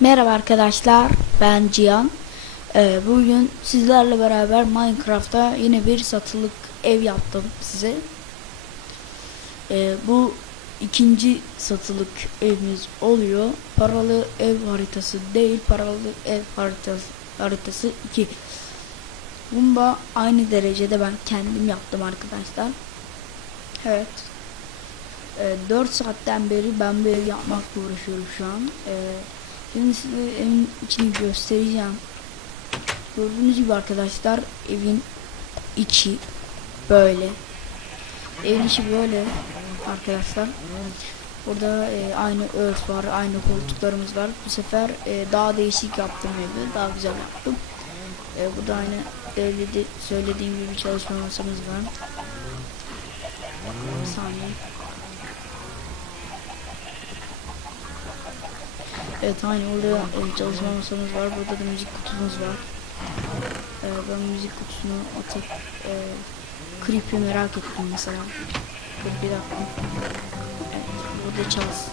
Merhaba arkadaşlar, ben Cihan. Ee, bugün sizlerle beraber Minecraft'ta yine bir satılık ev yaptım size. Ee, bu ikinci satılık evimiz oluyor. Paralı ev haritası değil, paralı ev haritası, haritası 2. Bunu da aynı derecede ben kendim yaptım arkadaşlar. Evet. Ee, 4 saatten beri ben bir ev yapmakla uğraşıyorum şu an. Ee, Şimdi size evin içini göstereceğim. Gördüğünüz gibi arkadaşlar evin içi böyle. Evin içi böyle arkadaşlar. Burada e, aynı örs var, aynı koltuklarımız var. Bu sefer e, daha değişik yaptım evi, daha güzel yaptım. E, burada aynı evde de söylediğim gibi çalışma masamız var. Bir saniye. Evet aynı orada e, çalışma masamız var. Burada da müzik kutumuz var. E, ben müzik kutusunu atıp e, Creep'i merak ettim mesela. Dur bir dakika. Evet burada çalsın.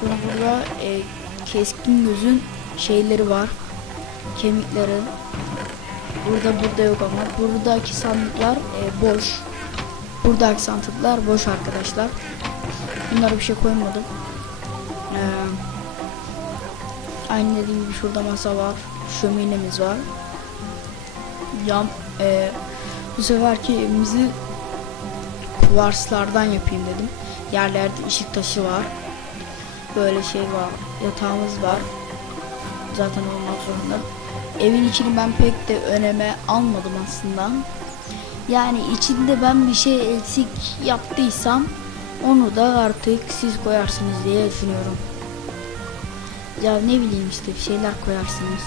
Sonra burada e, keskin gözün şeyleri var. Kemikleri. Burada burada yok ama buradaki sandıklar e, boş. Buradaki sandıklar boş arkadaşlar. Bunlara bir şey koymadım. Eee Aynı dediğim gibi şurada masa var. Şöminemiz var. Cam. Ee, bu seferki evimizi kuvarslardan yapayım dedim. Yerlerde ışık taşı var. Böyle şey var. Yatağımız var. Zaten olmak zorunda. Evin içini ben pek de öneme almadım aslında. Yani içinde ben bir şey eksik yaptıysam onu da artık siz koyarsınız diye düşünüyorum. Ya ne bileyim işte bir şeyler koyarsınız.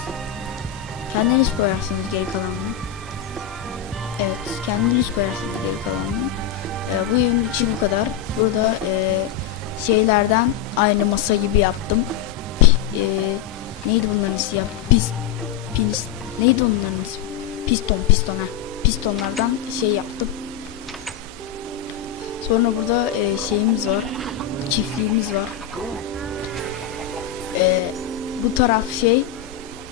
Kendiniz koyarsınız geri kalanını. Evet kendiniz koyarsınız geri kalanını. Ee, bu evin içi bu kadar. Burada e, şeylerden aynı masa gibi yaptım. Pi- e, neydi bunların ismi ya? Pis, pis, neydi onların ismi? Piston, piston ha. Pistonlardan şey yaptım. Sonra burada e, şeyimiz var. Çiftliğimiz var. Ee, bu taraf şey,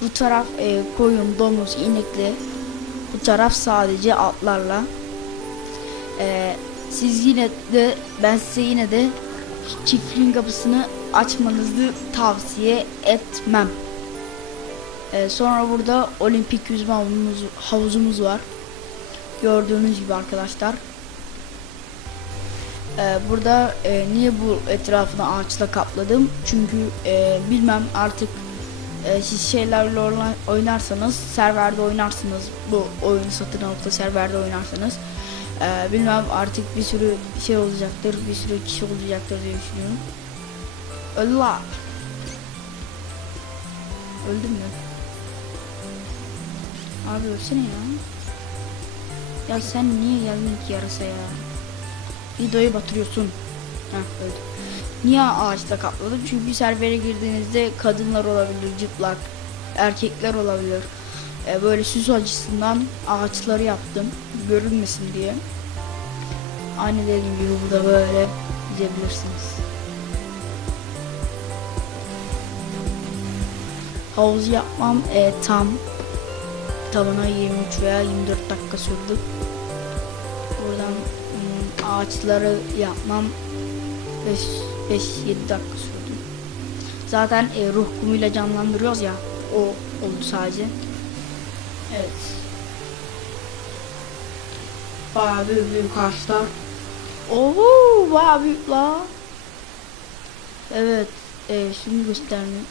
bu taraf e, koyun, domuz, inekli. Bu taraf sadece atlarla. Ee, siz yine de ben size yine de çiftliğin kapısını açmanızı tavsiye etmem. Ee, sonra burada olimpik yüzme havuzumuz var. Gördüğünüz gibi arkadaşlar. Ee, burada e, niye bu etrafını ağaçla kapladım? Çünkü e, bilmem artık e, siz şeylerle oyna- oynarsanız, serverde oynarsınız. Bu oyunu satın alıp da serverde oynarsanız. e, bilmem artık bir sürü şey olacaktır, bir sürü kişi olacaktır diye düşünüyorum. La. Öldüm mü? Abi ölsene ya. Ya sen niye geldin ki yarasa ya? Videoyu batırıyorsun. Heh öldü. Niye ağaçla kapladım? Çünkü servere girdiğinizde kadınlar olabilir, cıplak, erkekler olabilir. Ee, böyle süs açısından ağaçları yaptım. Görünmesin diye. Aynı dediğim gibi burada böyle izleyebilirsiniz. Havuz yapmam e, tam tamına 23 veya 24 dakika sürdü. Buradan ağaçları yapmam 5-7 dakika sürdü. Zaten e, ruh kumuyla canlandırıyoruz ya o oldu sadece. Evet. Bayağı büyük büyük ağaçlar. Oo bayağı büyük la. Evet. E, şimdi göstermek.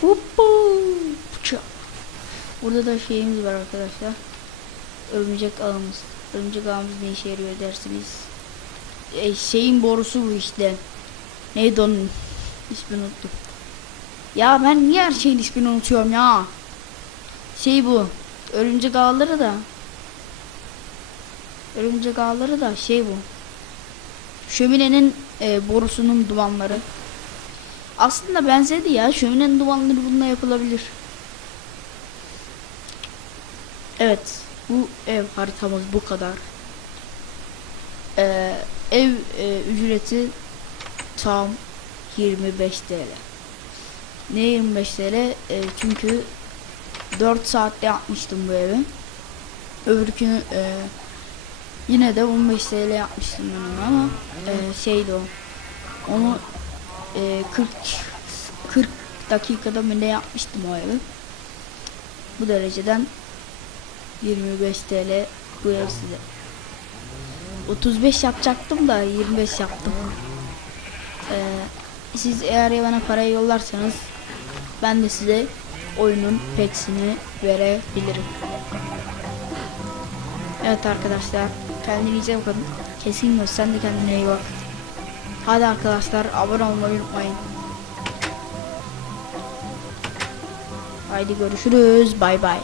Hoppo. Pıça. Burada da şeyimiz var arkadaşlar. Örümcek ağımız. Örümcek ağımız ne işe yarıyor dersiniz. E, şeyin borusu bu işte. Neydi onun? İsmini unuttum. Ya ben niye her şeyin ismini unutuyorum ya? Şey bu. Örümcek ağları da. Örümcek ağları da şey bu. Şöminenin e, borusunun dumanları. Aslında benzedi ya. Şöminenin dumanları bununla yapılabilir. Evet. Bu ev haritamız bu kadar. Ee, ev e, ücreti tam 25 TL. Ne 25 TL? E, çünkü 4 saatte yapmıştım bu evi. Öbürkünü e, yine de 15 TL yapmıştım ben ama e, şeydi o. Onu e, 40 40 dakikada mı ne yapmıştım o evi. Bu dereceden 25 TL bu ev size. 35 yapacaktım da 25 yaptım. Ee, siz eğer bana parayı yollarsanız ben de size oyunun peksini verebilirim. Evet arkadaşlar kendinize bakın. Kesin sen de kendine iyi bak. Hadi arkadaşlar abone olmayı unutmayın. Haydi görüşürüz. Bay bay.